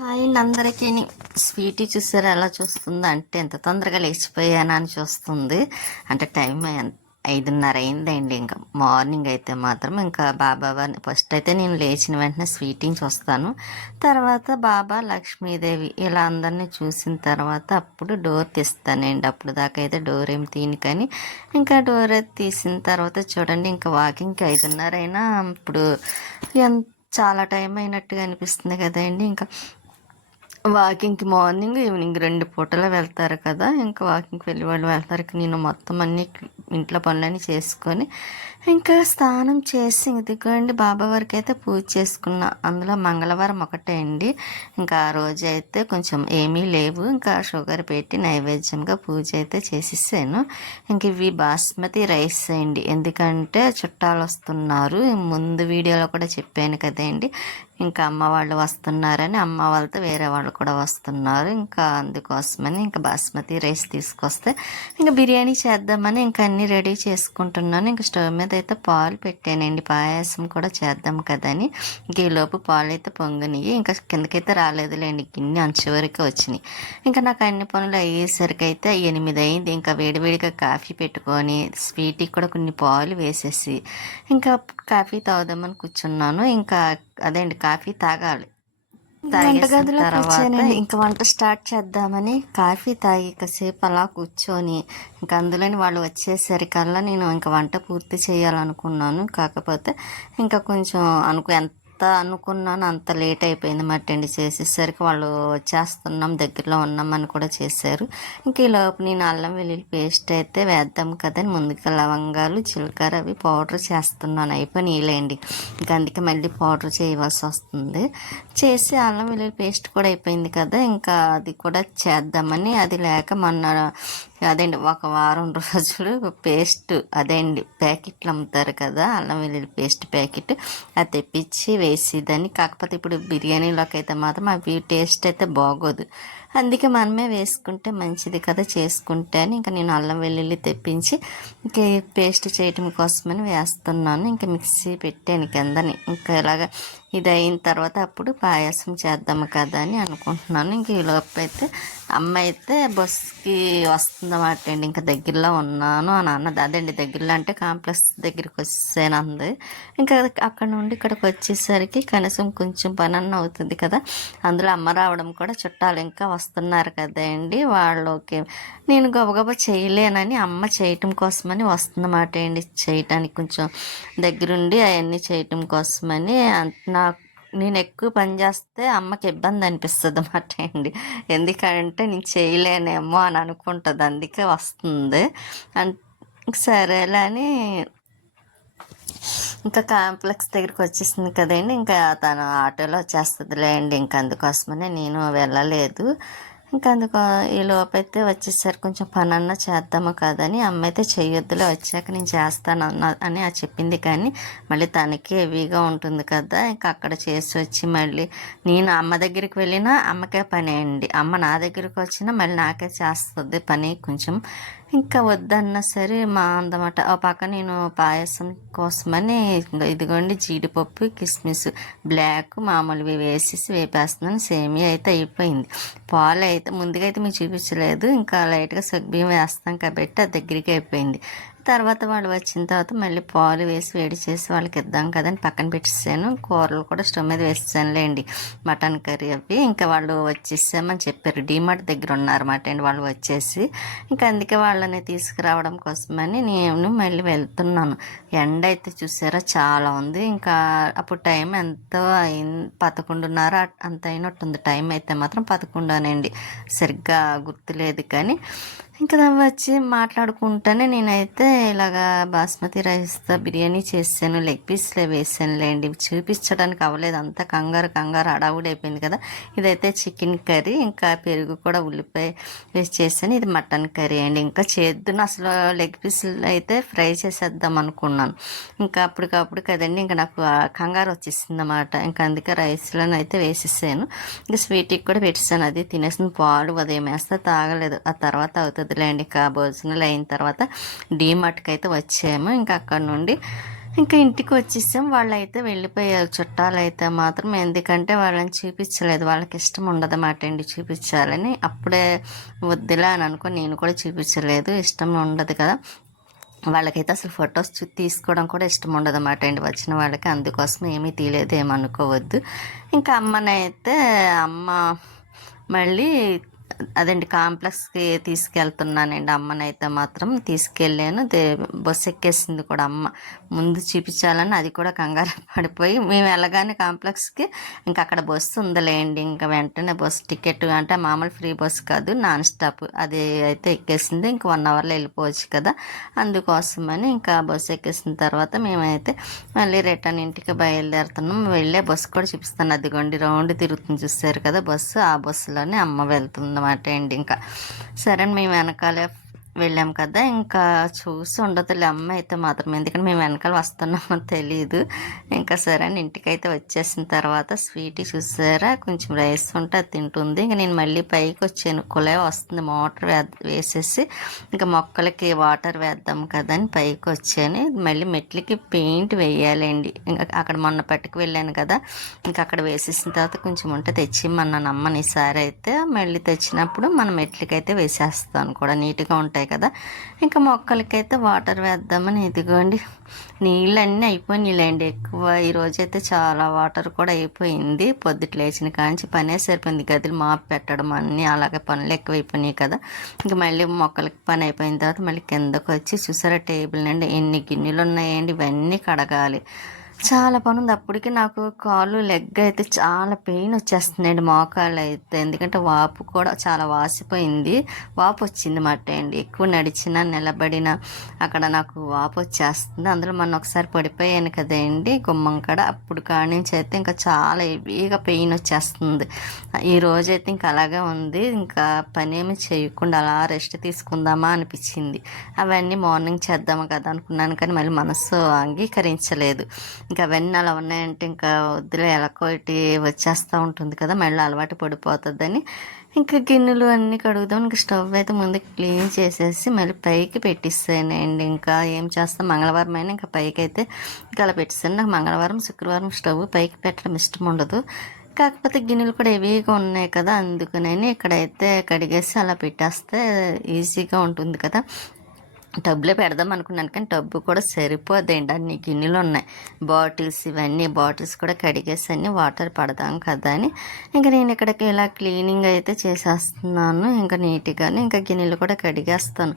Hi అండి అందరికీ. Sweety చూసారా ఎలా చూస్తుందో, అంటే ఎంత తొందరగా లేచిపోయానా అని చూస్తుంది. అంటే టైం 5:30 అయిందండి. ఇంకా మార్నింగ్ అయితే మాత్రం ఇంకా బాబా ఫస్ట్ అయితే నేను లేచిన వెంటనే స్వీటీని చూస్తాను. తర్వాత బాబా, లక్ష్మీదేవి ఇలా అందరినీ చూసిన తర్వాత అప్పుడు డోర్ తీస్తానండి. అప్పుడు దాకా అయితే డోర్ ఏం తీయను, కానీ ఇంకా డోర్ తీసిన తర్వాత చూడండి ఇంకా వాకింగ్కి 5:30 అయినా ఇప్పుడు ఎంత చాలా టైం అయినట్టుగా అనిపిస్తుంది కదండి. ఇంకా వాకింగ్కి మార్నింగ్ ఈవినింగ్ 2 పూటలు వెళ్తారు కదా. ఇంకా వాకింగ్కి వెళ్ళి వాళ్ళు వెళ్తారు. నేను మొత్తం అన్ని ఇంట్లో పనులన్నీ చేసుకొని ఇంకా స్నానం చేసి ఇదిగోండి బాబా వారికి అయితే పూజ చేసుకున్నా. అందులో మంగళవారం ఒకటే అండి. ఇంకా ఆ రోజు అయితే కొంచెం ఏమీ లేవు, ఇంకా షుగర్ పెట్టి నైవేద్యంగా పూజ అయితే చేసేసాను. ఇంక ఇవి బాస్మతి రైస్ అండి, ఎందుకంటే చుట్టాలు వస్తున్నారు. ముందు వీడియోలో కూడా చెప్పాను కదండి. ఇంకా అమ్మ వాళ్ళు వస్తున్నారని, అమ్మ వాళ్ళతో వేరే వాళ్ళు కూడా వస్తున్నారు. ఇంకా అందుకోసమని ఇంకా బాస్మతి రైస్ తీసుకొస్తే ఇంకా బిర్యానీ చేద్దామని ఇంకా అన్నీ రెడీ చేసుకుంటున్నాను. ఇంకా స్టవ్ మీద అయితే పాలు పెట్టానండి, పాయసం కూడా చేద్దాం కదని. ఇంక ఈలోపు పాలు అయితే పొంగినాయి. ఇంకా కిందకైతే రాలేదులేండి, గిన్నె అంచు వరకు వచ్చినాయి. ఇంకా నాకు అన్ని పనులు అయ్యేసరికి అయితే 8 అయింది. ఇంకా వేడివేడిగా కాఫీ పెట్టుకొని స్వీట్కి కూడా కొన్ని పాలు వేసేసి ఇంకా కాఫీ తాగుదామని కూర్చున్నాను. ఇంకా అదేంటి కాఫీ తాగాలి. తాగేసిన తర్వాత ఇంకా వంట స్టార్ట్ చేద్దామని కాఫీ తాగి కాసేపు అలా కూర్చొని ఇంకా అందులోని వాళ్ళు వచ్చేసరికల్లా నేను ఇంకా వంట పూర్తి చేయాలనుకున్నాను. కాకపోతే ఇంకా కొంచెం ఎంత అనుకున్నాను అంత లేట్ అయిపోయింది మట్టండి. చేసేసరికి వాళ్ళు వచ్చేస్తున్నాం, దగ్గరలో ఉన్నామని కూడా చేశారు. ఇంక ఈలోపు నేను అల్లం వెల్లుల్లి పేస్ట్ అయితే వేద్దాం కదని ముందుగా లవంగాలు, జీలకర్ర అవి పౌడర్ చేస్తున్నాను. అయిపోయినాయిలేండి, ఇంకా అందుకే మళ్ళీ పౌడర్ చేయవలసి వస్తుంది. చేసి అల్లం వెల్లుల్లి పేస్ట్ కూడా అయిపోయింది కదా, ఇంకా అది కూడా చేద్దామని. అది లేక మొన్న అదేండి ఒక వారం రోజులు పేస్ట్ అదేండి ప్యాకెట్లు అమ్ముతారు కదా, అల్లం వెల్లుల్లి పేస్ట్ ప్యాకెట్, అది తెప్పించి వేసేదాన్ని. కాకపోతే ఇప్పుడు బిర్యానీలోకి అయితే మాత్రం అవి టేస్ట్ అయితే బాగోదు, అందుకే మనమే వేసుకుంటే మంచిది కదా చేసుకుంటే అని ఇంకా నేను అల్లం వెల్లుల్లి తెప్పించి ఇంకా పేస్ట్ చేయటం కోసమని వేస్తున్నాను. ఇంకా మిక్సీ పెట్టాను కిందని. ఇంకా ఇలాగ ఇది అయిన తర్వాత అప్పుడు పాయసం చేద్దాము కదా అని అనుకుంటున్నాను. ఇంక ఈలోపు అయితే అమ్మ అయితే బస్కి వస్తుందన్నమాట అండి. ఇంకా దగ్గరలో ఉన్నాను అని అన్నది. అదండి దగ్గరలో అంటే కాంప్లెక్స్ దగ్గరికి వచ్చేసాను అంది. ఇంకా అక్కడ నుండి ఇక్కడికి వచ్చేసరికి కనీసం కొంచెం పని అన్న అవుతుంది కదా. అందులో అమ్మ రావడం కూడా చుట్టాలు ఇంకా వస్తున్నారు కదండి. వాళ్ళకి నేను గబగబా చేయలేనని అమ్మ చేయటం కోసమని వస్తుందన్నమాట అండి. చేయటానికి కొంచెం దగ్గరుండి అవన్నీ చేయటం కోసమని నేను ఎక్కువ పని చేస్తే అమ్మకి ఇబ్బంది అనిపిస్తుంది అన్నమాట అండి. ఎందుకంటే నేను చేయలేనేమో అని అనుకుంటుంది, అందుకే వస్తుంది. సరేలే అని ఇంకా కాంప్లెక్స్ దగ్గరికి వచ్చేసింది కదండి. ఇంకా తను ఆటోలో వచ్చేస్తుందిలే అండి. ఇంకా అందుకోసమనే నేను వెళ్ళలేదు. ఇంకా ఈ లోపైతే వచ్చేసరికి కొంచెం పని అన్న చేద్దాము కదని అమ్మ అయితే చేయొద్దులే, వచ్చాక నేను చేస్తాను అని చెప్పింది. కానీ మళ్ళీ తనకి హెవీగా ఉంటుంది కదా, ఇంకా అక్కడ చేసి వచ్చి మళ్ళీ నేను అమ్మ దగ్గరికి వెళ్ళినా అమ్మకే పని అండి. అమ్మ నా దగ్గరికి వచ్చినా మళ్ళీ నాకే చేస్తుంది పని కొంచెం. ఇంకా వద్దన్నా సరే మా అందమాట. ఆ పక్క నేను పాయసం కోసమని ఇదిగోండి జీడిపప్పు, కిస్మిస్ బ్లాక్ మామూలువి వేసేసి వేపేస్తున్నాను. సేమియా అయితే అయిపోయింది. పాలు అయితే ముందుగా అయితే మీకు చూపించలేదు, ఇంకా లైట్గా సగ్గుబియ్యం వేస్తాం కాబట్టి అది దగ్గరికి అయిపోయింది. తర్వాత వాళ్ళు వచ్చిన తర్వాత మళ్ళీ పాలు వేసి వేడి చేసి వాళ్ళకి ఇద్దాం కదని పక్కన పెట్టేసాను. కూరలు కూడా స్టవ్ మీద వేసేసానులేండి, మటన్ కర్రీ అవి. ఇంకా వాళ్ళు వచ్చేసామని చెప్పారు, డీమార్ట్ దగ్గర ఉన్నారన్నమాట అండి వాళ్ళు వచ్చేసి. ఇంకా అందుకే వాళ్ళని తీసుకురావడం కోసమని నేను మళ్ళీ వెళ్తున్నాను. ఎండ అయితే చూసారా చాలా ఉంది. ఇంకా అప్పుడు టైం ఎంతో అయింది, 11:30 అంత అయినట్టుంది. టైం అయితే మాత్రం 11 సరిగ్గా గుర్తులేదు. కానీ ఇంకా వచ్చి మాట్లాడుకుంటానే నేనైతే ఇలాగా బాస్మతి రైస్తో బిర్యానీ చేసాను. లెగ్ పీస్లే వేసానులేండి, చూపించడానికి అవ్వలేదు, అంతా కంగారు హడావుడి అయిపోయింది కదా. ఇదైతే చికెన్ కర్రీ, ఇంకా పెరుగు కూడా ఉల్లిపాయ వేసి చేసాను. ఇది మటన్ కర్రీ అండి. ఇంకా చేద్దును అసలు లెగ్ పీస్లు అయితే ఫ్రై చేసేద్దాం అనుకున్నాను. ఇంకా అప్పటికప్పుడు కదండి, ఇంకా నాకు కంగారు వచ్చేసింది అన్నమాట. ఇంకా అందుకే రైస్లను అయితే వేసేసాను. ఇంకా స్వీట్కి కూడా పెట్టేసాను, అది తినేసిన. పాలు ఉదయం వేస్తే తాగలేదు, ఆ తర్వాత అవుతుందిలేండి. ఇంకా భోజనాలు అయిన తర్వాత డీమార్ట్కి అయితే వచ్చాము. ఇంకా అక్కడ నుండి ఇంకా ఇంటికి వచ్చేసాం. వాళ్ళైతే వెళ్ళిపోయారు చుట్టాలైతే మాత్రం. ఎందుకంటే వాళ్ళని చూపించలేదు, వాళ్ళకి ఇష్టం ఉండదన్నమాట అండి చూపించాలని. అప్పుడే వద్దులే అని అనుకో నేను కూడా చూపించలేదు, ఇష్టం ఉండదు కదా వాళ్ళకైతే. అసలు ఫొటోస్ తీసుకోవడం కూడా ఇష్టం ఉండదు అన్నమాట అండి వచ్చిన వాళ్ళకి. అందుకోసం ఏమీ తీయలేదు, ఏమనుకోవద్దు. ఇంకా అమ్మనైతే అమ్మ మళ్ళీ అదండి కాంప్లెక్స్కి తీసుకెళ్తున్నానండి. అమ్మనైతే మాత్రం తీసుకెళ్ళాను. బస్సు ఎక్కేసింది కూడా అమ్మ. ముందు చూపించాలని అది కూడా కంగారు పడిపోయి మేము వెళ్ళగానే కాంప్లెక్స్కి ఇంకా అక్కడ బస్సు ఉందిలేండి. ఇంకా వెంటనే బస్సు టికెట్ అంటే మామూలు ఫ్రీ బస్సు కాదు, నాన్ స్టాప్, అది అయితే ఎక్కేసింది. ఇంక 1 అవర్లో వెళ్ళిపోవచ్చు కదా, అందుకోసమని ఇంకా బస్సు ఎక్కేసిన తర్వాత మేమైతే మళ్ళీ రిటర్న్ ఇంటికి బయలుదేరుతున్నాం. వెళ్ళే బస్సు కూడా చూపిస్తాను, అదిగోండి రౌండ్ తిరుగుతుంది చూస్తారు కదా బస్సు, ఆ బస్సులోనే అమ్మ వెళ్తుంది అన్నమాట అండి. ఇంకా సరే మేము వెనకాలే వెళ్ళాం కదా, ఇంకా చూసి ఉండదులే అమ్మ అయితే మాత్రం, ఎందుకంటే మేము వెనకాల వస్తున్నామో తెలియదు. ఇంకా సరే అని ఇంటికైతే వచ్చేసిన తర్వాత స్వీటీ చూసారా కొంచెం రైస్ ఉంటే అది తింటుంది. ఇంకా నేను మళ్ళీ పైకి వచ్చాను, కుళాయి వస్తుంది, మోటార్ వేసేసి ఇంకా మొక్కలకి వాటర్ వేద్దాం కదా అని పైకి వచ్చాను. మళ్ళీ మెట్లకి పెయింట్ వేయాలండి. ఇంకా అక్కడ మొన్న పట్టుకు వెళ్ళాను కదా, ఇంకా అక్కడ వేసేసిన తర్వాత కొంచెం ఉంటే తెచ్చిమ్మన్నాను అమ్మని. ఈసారి అయితే మళ్ళీ తెచ్చినప్పుడు మనం మెట్లకైతే వేసేస్తాను కూడా, నీట్గా ఉంటాయి కదా. ఇంకా మొక్కలకైతే వాటర్ వేద్దామని ఇదిగోండి నీళ్ళన్నీ అయిపోయినాయిలేండి ఎక్కువ. ఈరోజైతే చాలా వాటర్ కూడా అయిపోయింది. పొద్దుట లేచిన కాంచి పనే సరిపోయింది, గదులు మాపు పెట్టడం అన్నీ అలాగే పనులు ఎక్కువైపోయినాయి కదా. ఇంకా మళ్ళీ మొక్కలకి పని అయిపోయిన తర్వాత మళ్ళీ కిందకు వచ్చి చూసారా టేబుల్ నుండి ఎన్ని గిన్నెలు ఉన్నాయండి, ఇవన్నీ కడగాలి. చాలా పని ఉంది. అప్పటికి నాకు కాళ్ళు లెగ్ అయితే చాలా పెయిన్ వచ్చేస్తుందండి, మోకాళ్ళు అయితే. ఎందుకంటే వాపు కూడా చాలా వాసిపోయింది, వాపు వచ్చింది మాట అండి. ఎక్కువ నడిచినా నిలబడినా అక్కడ నాకు వాపు వచ్చేస్తుంది. అందులో మొన్న ఒకసారి పడిపోయాను కదండి గుమ్మం కాడ, అప్పుడు కాడి నుంచి అయితే ఇంకా చాలా హెవీగా పెయిన్ వచ్చేస్తుంది. ఈ రోజైతే ఇంకా అలాగే ఉంది. ఇంకా పని ఏమి చేయకుండా అలా రెస్ట్ తీసుకుందామా అనిపించింది. అవన్నీ మార్నింగ్ చేద్దామా కదా అనుకున్నాను, కానీ మళ్ళీ మనసు అంగీకరించలేదు. ఇంకా అవన్నీ అలా ఉన్నాయంటే ఇంకా వద్దులే, ఎలకోటి వచ్చేస్తూ ఉంటుంది కదా, మళ్ళీ అలవాటు పడిపోతుందని ఇంకా గిన్నెలు అన్నీ కడుగుదాం. ఇంకా స్టవ్ అయితే ముందు క్లీన్ చేసేసి మళ్ళీ పైకి పెట్టిస్తానండి. ఇంకా ఏం చేస్తాం, మంగళవారం అయినా ఇంకా పైకి అయితే ఇంకా అలా పెట్టిస్తాను. నాకు మంగళవారం శుక్రవారం స్టవ్ పైకి పెట్టడం ఇష్టం ఉండదు. కాకపోతే గిన్నెలు కూడా హెవీగా ఉన్నాయి కదా, అందుకని ఇక్కడైతే కడిగేసి అలా పెట్టేస్తే ఈజీగా ఉంటుంది కదా. టబ్లో పెడదాం అనుకున్నాను, కానీ టబ్బు కూడా సరిపోదండి, అన్ని గిన్నెలు ఉన్నాయి. బాటిల్స్ ఇవన్నీ బాటిల్స్ కూడా కడిగేసి అన్ని వాటర్ పడదాం కదా అని ఇంకా నేను ఇక్కడికి ఇలా క్లీనింగ్ అయితే చేసేస్తున్నాను. ఇంకా నీట్గానే ఇంకా గిన్నెలు కూడా కడిగేస్తాను.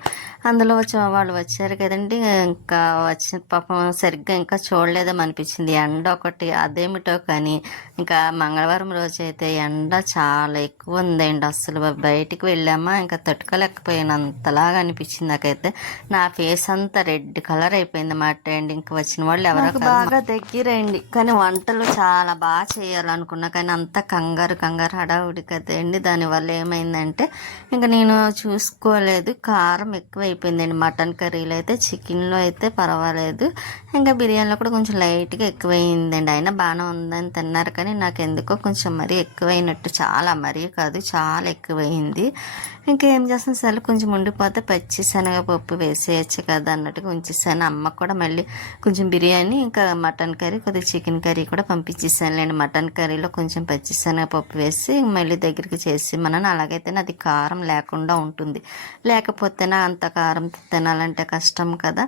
అందులో వాళ్ళు వచ్చారు కదండి, ఇంకా వచ్చిన పాపం సరిగ్గా ఇంకా చూడలేదేమో అనిపించింది. ఎండ ఒకటి అదేమిటో కానీ ఇంకా మంగళవారం రోజు అయితే ఎండ చాలా ఎక్కువ ఉందండి. అసలు బయటికి వెళ్ళామా ఇంకా తట్టుకోలేకపోయినంతలాగా అనిపించింది నాకైతే. నా ఫేస్ అంతా రెడ్ కలర్ అయిపోయింది అన్నమాట అండి. ఇంక వచ్చిన వాళ్ళు ఎవరో బాగా దగ్గరండి, కానీ వంటలు చాలా బాగా చేయాలనుకున్నా, కానీ అంత కంగారు హడావుడి కదండి. దానివల్ల ఏమైందంటే ఇంకా నేను చూసుకోలేదు, కారం ఎక్కువ అయిపోయిందండి. మటన్ కర్రీలో అయితే, చికెన్లో అయితే పర్వాలేదు, ఇంకా బిర్యానీలో కూడా కొంచెం లైట్గా ఎక్కువైందండి. అయినా బాగానే ఉందని తిన్నారు, కానీ నాకు ఎందుకో కొంచెం మరీ ఎక్కువైనట్టు, చాలా మరీ కాదు చాలా ఎక్కువైంది. ఇంకేం చేస్తాను, సరే కొంచెం ఉండిపోతే పచ్చి శనగపప్పు వేసేయచ్చు కదా అన్నట్టుగా ఉంచేసాను. అమ్మ కూడా మళ్ళీ కొంచెం బిర్యానీ ఇంకా మటన్ కర్రీ కొద్దిగా చికెన్ కర్రీ కూడా పంపించేసానులేండి. మటన్ కర్రీలో కొంచెం పచ్చి శనగపప్పు వేసి మళ్ళీ దగ్గరికి చేసి మనని, అలాగైతే అది కారం లేకుండా ఉంటుంది. లేకపోతే అంత కారం తినాలంటే కష్టం కదా,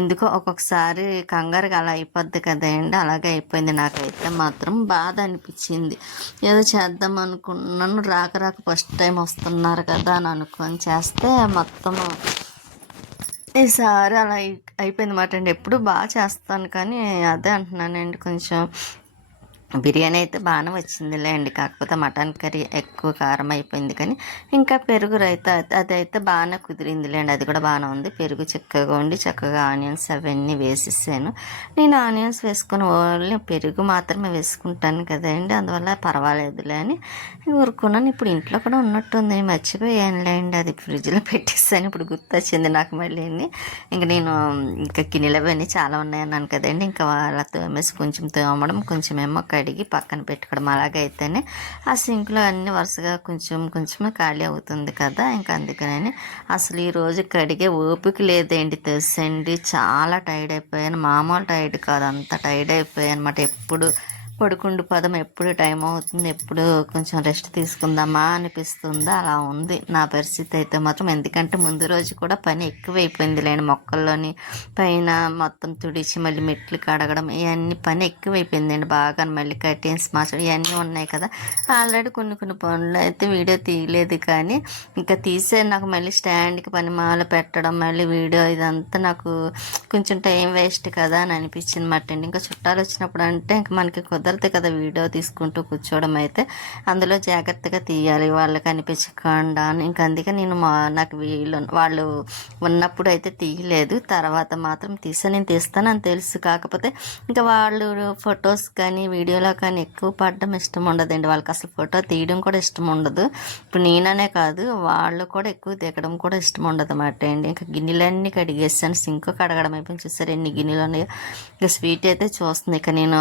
ఎందుకో ఒక్కొక్కసారి కంగారుగా అలా అయిపోద్ది కదండి. అలాగే అయిపోయింది. నాకైతే మాత్రం బాధ అనిపించింది. ఏదో చేద్దాం అనుకున్నాను, రాక ఫస్ట్ టైం వస్తున్నారు కదా అని అనుకొని చేస్తే మొత్తం ఈసారి అలా అయిపోయింది మాట అండి. ఎప్పుడు బాగా చేస్తాను, కానీ అదే అంటున్నానండి, కొంచెం బిర్యానీ అయితే బాగానే వచ్చిందిలే అండి. కాకపోతే మటన్ కర్రీ ఎక్కువ కారం అయిపోయింది. కానీ ఇంకా పెరుగు రైతా అదైతే బాగానే కుదిరిందిలేండి, అది కూడా బాగానే ఉంది. పెరుగు చిక్కగా ఉండి చక్కగా ఆనియన్స్ అవన్నీ వేసేసాను. నేను ఆనియన్స్ వేసుకొని ఓన్లీ పెరుగు మాత్రమే వేసుకుంటాను కదండి, అందువల్ల పర్వాలేదులే అని ఊరుకున్నాను. ఇప్పుడు ఇంట్లో కూడా ఉన్నట్టుంది, మర్చిపోయానులేండి, అది ఫ్రిడ్జ్లో పెట్టేసాను. ఇప్పుడు గుర్తొచ్చింది నాకు మళ్ళీ. ఇంకా నేను ఇంకా గిన్నెలు అవన్నీ చాలా ఉన్నాయన్నాను కదండి, ఇంకా వాళ్ళ తోమేసి కొంచెం తోమడం, కొంచెం ఏమో కడిగి పక్కన పెట్టుకోవడం. అలాగైతేనే ఆ సింక్లో అన్ని వరుసగా కొంచెమే ఖాళీ అవుతుంది కదా. ఇంకా అందుకని అసలు ఈరోజు కడిగే ఓపిక లేదండి తెలుసండి. చాలా టైర్డ్ అయిపోయాను, మామూలు టైర్డ్ కాదు, అంత టైర్డ్ అయిపోయాను అనమాట. ఎప్పుడు పడుకుండు పదం, ఎప్పుడు టైం అవుతుంది, ఎప్పుడు కొంచెం రెస్ట్ తీసుకుందామా అనిపిస్తుందా, అలా ఉంది నా పరిస్థితి అయితే మాత్రం. ఎందుకంటే ముందు రోజు కూడా పని ఎక్కువైపోయింది లేండి. మొక్కల్లోని పైన మొత్తం తుడిచి మళ్ళీ మెట్లు కడగడం, ఇవన్నీ పని ఎక్కువైపోయిందండి బాగా. మళ్ళీ కర్టెన్స్ మార్చడం ఇవన్నీ ఉన్నాయి కదా. ఆల్రెడీ కొన్ని పనులు అయితే వీడియో తీయలేదు, కానీ ఇంకా తీసే నాకు మళ్ళీ స్టాండ్కి పని మాల పెట్టడం, మళ్ళీ వీడియో ఇదంతా నాకు కొంచెం టైం వేస్ట్ కదా అని అనిపించింది మాట అండి. ఇంకా చుట్టాలు వచ్చినప్పుడు అంటే ఇంకా మనకి కుదరదు కదా వీడియో తీసుకుంటూ కూర్చోవడం. అయితే అందులో జాగ్రత్తగా తీయాలి వాళ్ళకి అనిపించకుండా. ఇంకా అందుకే నేను నాకు వాళ్ళు ఉన్నప్పుడు అయితే తీయలేదు. తర్వాత మాత్రం నేను తీస్తానని తెలుసు. కాకపోతే ఇంకా వాళ్ళు ఫొటోస్ కానీ వీడియోలో కానీ ఎక్కువ పడడం ఇష్టం ఉండదండి. వాళ్ళకి అసలు ఫోటో తీయడం కూడా ఇష్టం ఉండదు. ఇప్పుడు నేననే కాదు, వాళ్ళు కూడా ఎక్కువ దిగడం కూడా ఇష్టం ఉండదు అన్నమాట అండి. ఇంకా గిన్నెలన్నీ కడిగేసాను, సింక్ కడగడం అయిపోయింది. చూసారు ఎన్ని గిన్నెలు ఉన్నాయో. ఇంకా స్వీట్ అయితే చూస్తుంది. ఇక నేను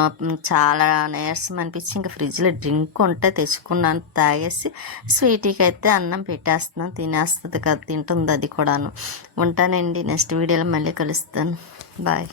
చాలా నీరసం అనిపించి ఇంకా ఫ్రిడ్జ్లో డ్రింక్ ఉంటే తెచ్చుకున్నాను, తాగేసి స్వీట్కి అయితే అన్నం పెట్టేస్తున్నాను. తినేస్తుంది కదా, తింటుంది అది కూడాను. ఉంటానండి, నెక్స్ట్ వీడియోలో మళ్ళీ కలుస్తాను. బాయ్.